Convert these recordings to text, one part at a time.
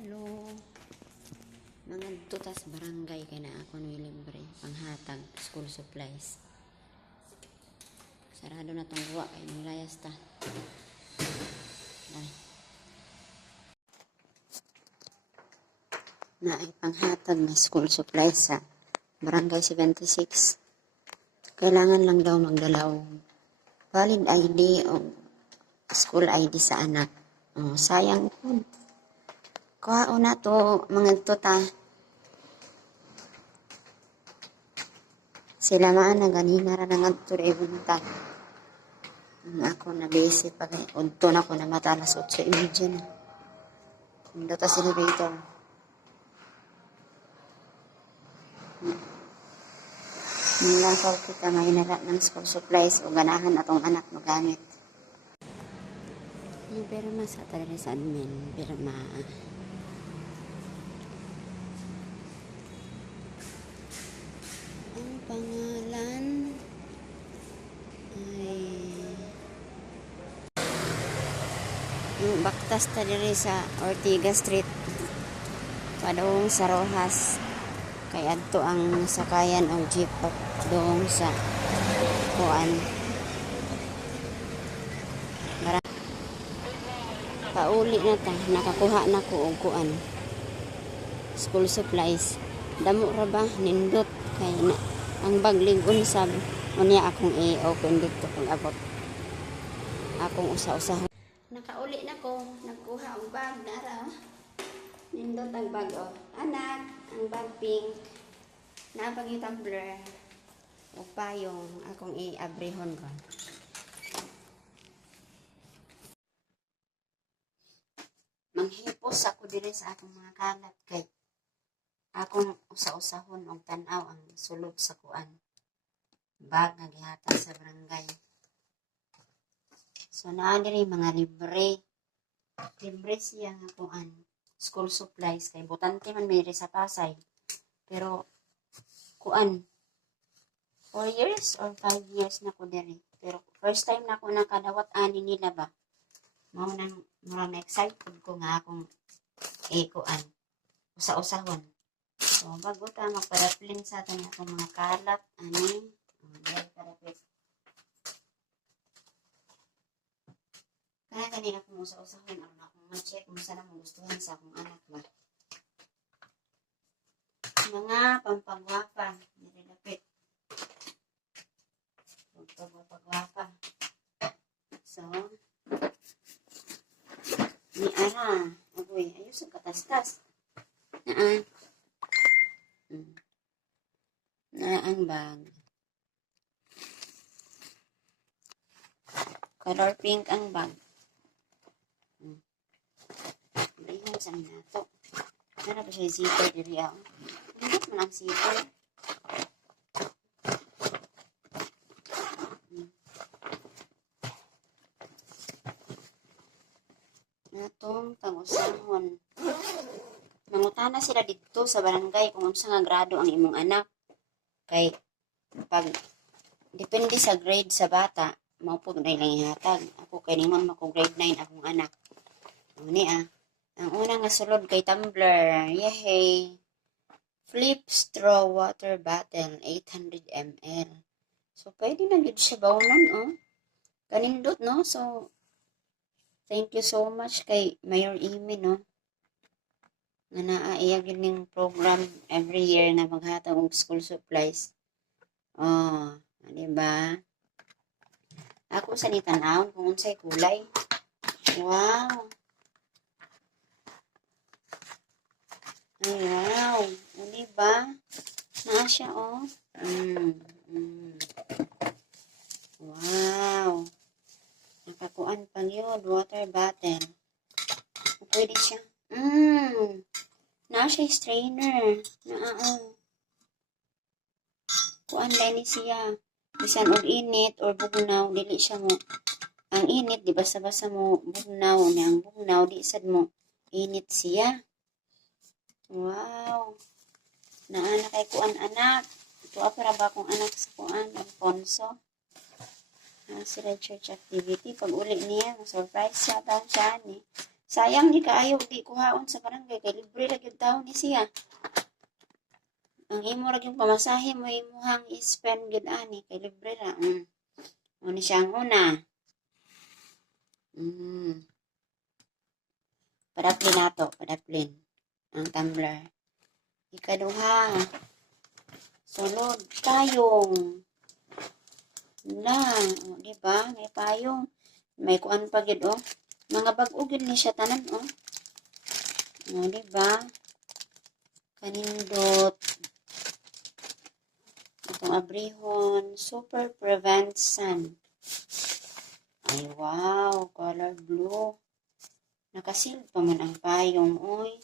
Hello. Mga tutas barangay kay na ako no libre panghatag school supplies. Sarado na tong buwa kay nilayas ta. Na ay panghatag na school supplies sa barangay 76. Kailangan lang daw magdala og valid ID o school ID sa anak. Sayang po. Kuha na to mga tuta. Sila maan na ganina ra nga to ibunta. Ako na basic pag udto na ko na mata alas 8:30 na. Mundo ta sila dito. Nilasaw kita may nara ng school supplies o ganahan atong anak magamit. Yung pirma sa talaga sa admin, pirma. Ang pangalan ay yung baktas ta diri sa Ortiga Street padung sa Rojas kay adto ang sakayan og jeep doon sa kuan pauli na ta nakakuha na ko og kuan school supplies damo ra ba nindot kay na ang bag ligon sab unya akong i-open dito kung abot akong usa-usa nakauli na ko nagkuha og bag na ra nindot ang bag anak ang bag pink na pag yung tumbler o payong akong i-abrehon ko manghipos ako diri sa akong mga kalat kay akong usa-usahon og tan-aw ang sulod sa kuan bag nga gihatag sa barangay. So naa diri mga libre siya nga kuan school supplies kay botante man may sa Pasay pero kuan 4 years or 5 years na ko diri pero first time na ko nakadawat ani nila ba mao nang murang excited ko nga akong kuan usa-usahon. So, bago ta magparapling sa atin itong mga kalat, ani, dahil karapit. Kaya kanina kung usa-usahon, ako na akong ma-check kung saan ang gustuhan sa akong anak ba. Mga pampagwapa, nililapit. Pampagwapa. So, ni Ana, agoy, ayos ang katastas. Na ang bag. Color pink ang bag. Lihan sa minato. Nara ba siya zipper diri ako? Lihat mo lang zipper. Natong tagusahon. Mangutana sila dito sa barangay kung unsa nga grado ang imong anak. Kay pag depende sa grade sa bata, mao po na ilang ihatag. Ako kay nimon mako grade 9 akong anak. Ni ang una nga sulod kay tumbler, yehey. Flip straw water bottle 800 ml. So pwede na gid siya bawnan Kanindot no. So thank you so much kay Mayor Imi no. Nga naaiya yun yung program every year na maghatag og school supplies. Diba? Ako sa nitanawon kung unsay kulay. Wow! Ay, wow! Diba? Naa siya, Wow! Nakakuan pang yun, water bottle. Pwede siya. Na siya strainer. Kuan lani siya. Bisan og init or bugnaw dili siya mo. Ang init di basta-basta mo bugnaw ni ang bugnaw di sad mo init siya. Wow. Naa na kay kuan anak. Ito para ba kong anak sa kuan Alfonso. Sila church activity pag uli niya surprise siya daw siya ni. Sayang ni kaayo di kuhaon sa barangay kay libre ra gyud taon ni siya. Ang imo ra yung pamasahe mo imuhang i-spend gyud ani kay libre ra. Mo ni siya ang una. Padaplin nato, padaplin ang tumbler. Ikaduha, sulod payong. Na, di ba? May payong. May kuan pa gid oh. Mga bag-o gid ni siya tanan oh. Di ba? Kanindot. Itong abrihon, Super Prevent Sun. Ay wow, color blue. Nakasil pa man ang payong oy.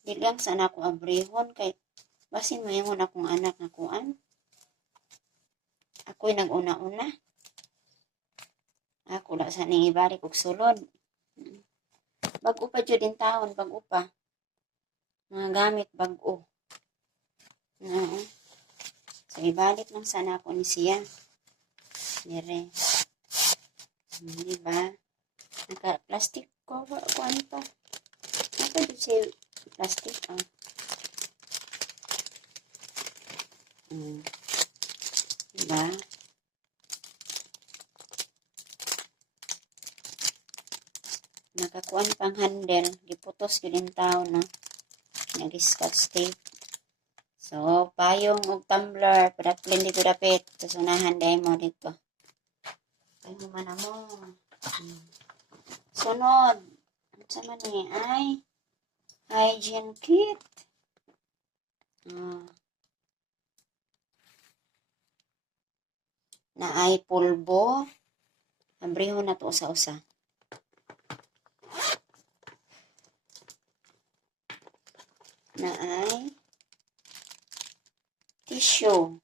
Di lang sana ako abrihon kay basin mayingon akong anak na kuan. Ako'y nag-una-una. Ako la sa ning ibalik og sulod. Bag-o pa jud din taon, bag-o pa. Mga gamit bag-o. So ibalik lang sana ako ni siya. Dire. Di ba? Naka-plastic cover ko ano pa. Ako di siya plastic Diba? Nakakuan pang handle, giputos yun yung tao, no? Nag-scotch tape. So, payong og tumbler, padaplin dito dapit. Susunahan day mo dito. Ay, humana mo. Sunod. Ano sa man ay hygiene kit. Na ay pulbo. Abrihon na to usa-usa. Na ay tissue.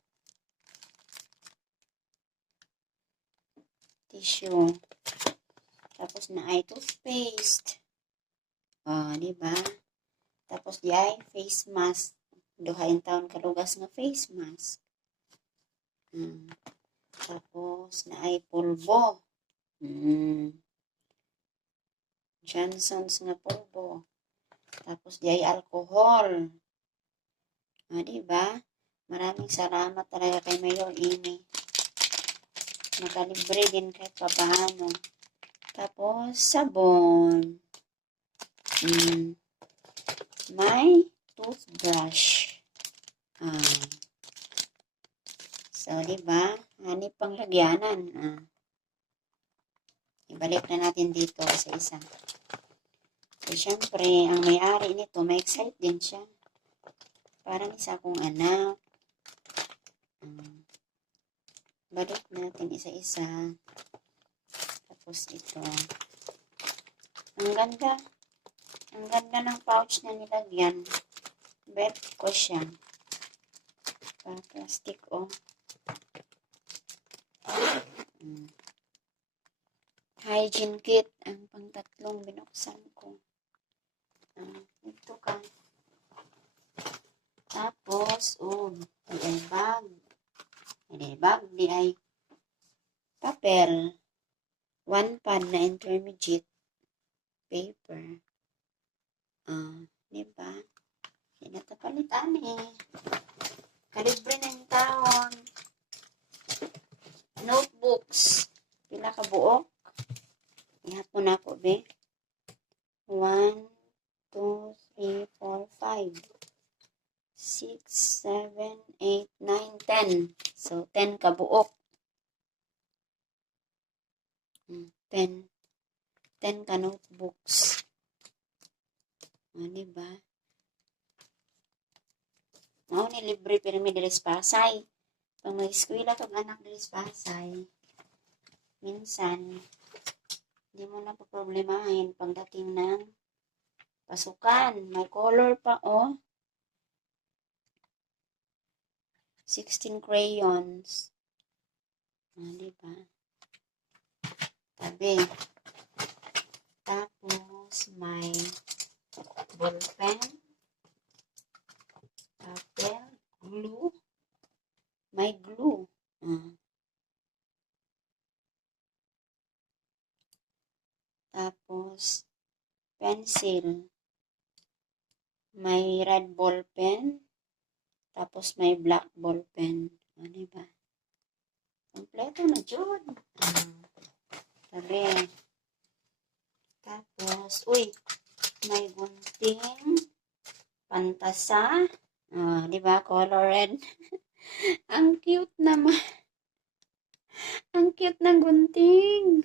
Tapos na ay toothpaste. Di ba? Tapos di ay face mask. Duhain taon kalugas nga face mask. Tapos na ay pulbo. Johnson's nga pulbo. Tapos di ay alcohol. Di ba? Maraming salamat talaga kay Mayor Amy. Nakalibre din kahit papaano. Tapos sabon. May toothbrush. So, di ba? Hanip pang lagyanan. Ibalik na natin dito sa isa. So, syempre, ang may-ari nito, may excite din siya. Parang isa akong anak. Balik natin isa-isa. Tapos ito. Ang ganda. Ang ganda ng pouch na nilagyan. Bet ko siya. Parang plastic, Hygiene kit. Ang pangtatlong binuksan ko. Ito ka. Tapos, di ay bag. Di ay papel. 1 pad na intermediate paper. Di ba? Pinatapalitan Kalibre na yung taon. Notebooks. Pila ka buok. Ihapon ako, be. 1, 2, 3, 4, 5. 6, 7, 8, 9, 10. So, 10 ka buok. 10 ka notebooks. Diba? Ni libre pirmi dilis Pasay. Pag mag-eskwela kag anak dilis Pasay, minsan, di mo na problemahin pagdating ng pasukan. May color pa, 16 crayons. Diba? Tabi. Tapos, may ballpen, papel, glue. May glue. Tapos, Tapos, pencil. May red ball pen. Tapos, may black ball pen. O, diba? Kompleto na, Jud. Sabi. Tapos, uy, may gunting. Pantasa. O, diba? Color red. Ang cute naman. Ang cute ng gunting.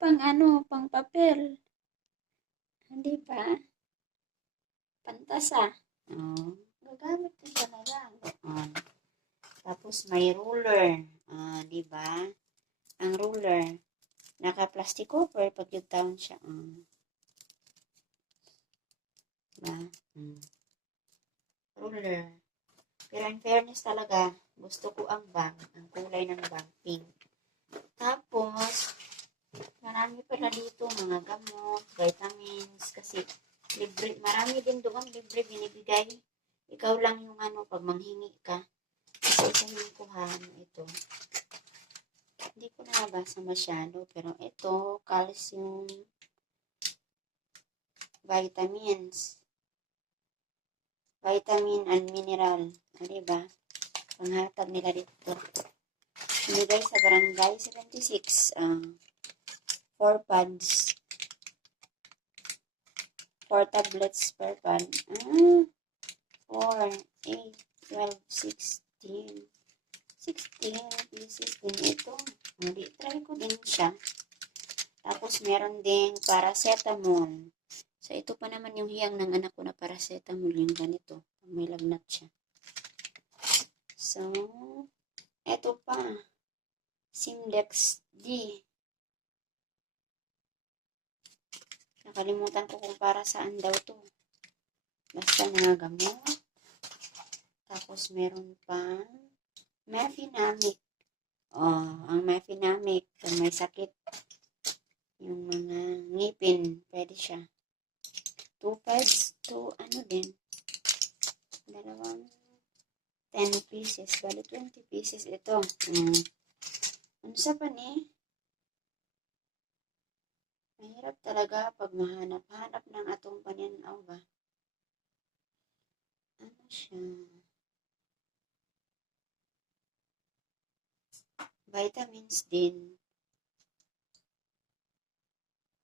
Pang papel. Hindi ba? Pantasa. Oh, gagamit ko talaga. Oh. Tapos may ruler. Di ba? Ang ruler. Naka-plastic cover pag yung taon siya. Diba? Ruler. Pero in fairness talaga, gusto ko ang bag. Ang kulay ng bag, pink. Tapos, marami pala dito mga gamot, vitamins, kasi libre, marami din doon libre binibigay. Ikaw lang yung pag manghingi ka. Kasi isahin ko ito. Hindi ko nabasa masyado, pero ito, calcium, vitamins, vitamin and mineral. Diba? Panghatag nila dito. Binigay sa barangay 76. 4 pads. 4 tablets per pad. 4, 8, 12, 16. 16 pieces din ito. Try ko din siya. Tapos meron din paracetamol. So ito pa naman yung hiyang ng anak ko na paracetamol. Yung ganito. May lagnat siya. So, ito pa. Simdex D. Nakalimutan ko kung para saan daw to. Basta mga gamot. Tapos meron pa Mefenamic. Ang Mefenamic. Kung may sakit, yung mga ngipin, pwede siya. 2 pads to din. Dalawang 10 pieces. Bali 20 pieces ito. Ano sa pa ni? Mahirap talaga pag mahanap-hanap ng atong paninaw ba? Ano siya? Vitamins din.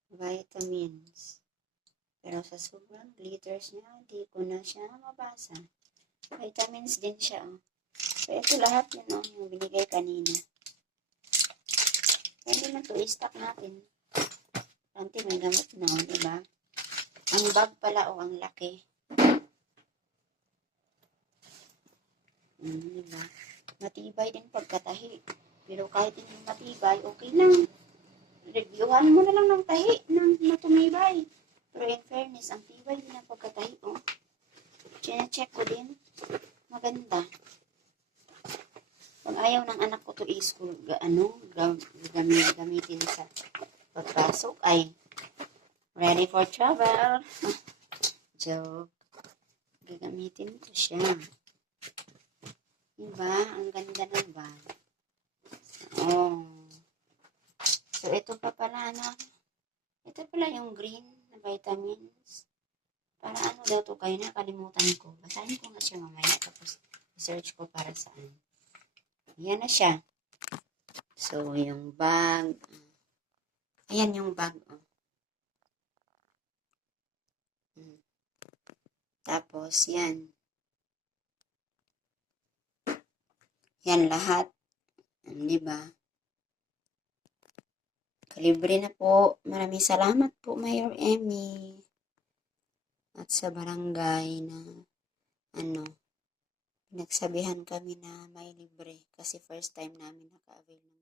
Vitamins. Pero sa sobrang glitters niya, di ko na siya mabasa. Vitamins din siya. So, ito lahat yun, yung binigay kanina. Pwede na to, i-stock natin. Kanti may gamot na, diba? Ang bag pala, ang laki. Diba? Matibay din pagkatahi. Pero kahit hindi matibay, okay lang. Reviewhan mo na lang ng tahi na tumibay. Pero in fairness, ang tibay din ang pagkatahi, Chine-check ko din. Maganda. Pag ayaw ng anak ko to i-school, gamitin sa pagpasok, ay ready for travel. Joke. Gagamitin ko siya. Diba? Ang ganda ng bag. So, ito pa pala ito pala yung green na vitamins. Para ano daw to kayo, nakalimutan ko. Basahin ko nga siya mamaya, tapos search ko para saan. Yan na siya. So, yung bag. Ayan yung bag. Tapos, yan. Yan lahat. Diba? Kalibre na po. Maraming salamat po, Mayor Emmy. At sa barangay na, pinagsabihan kami na may libre. Kasi first time namin naka-avail ng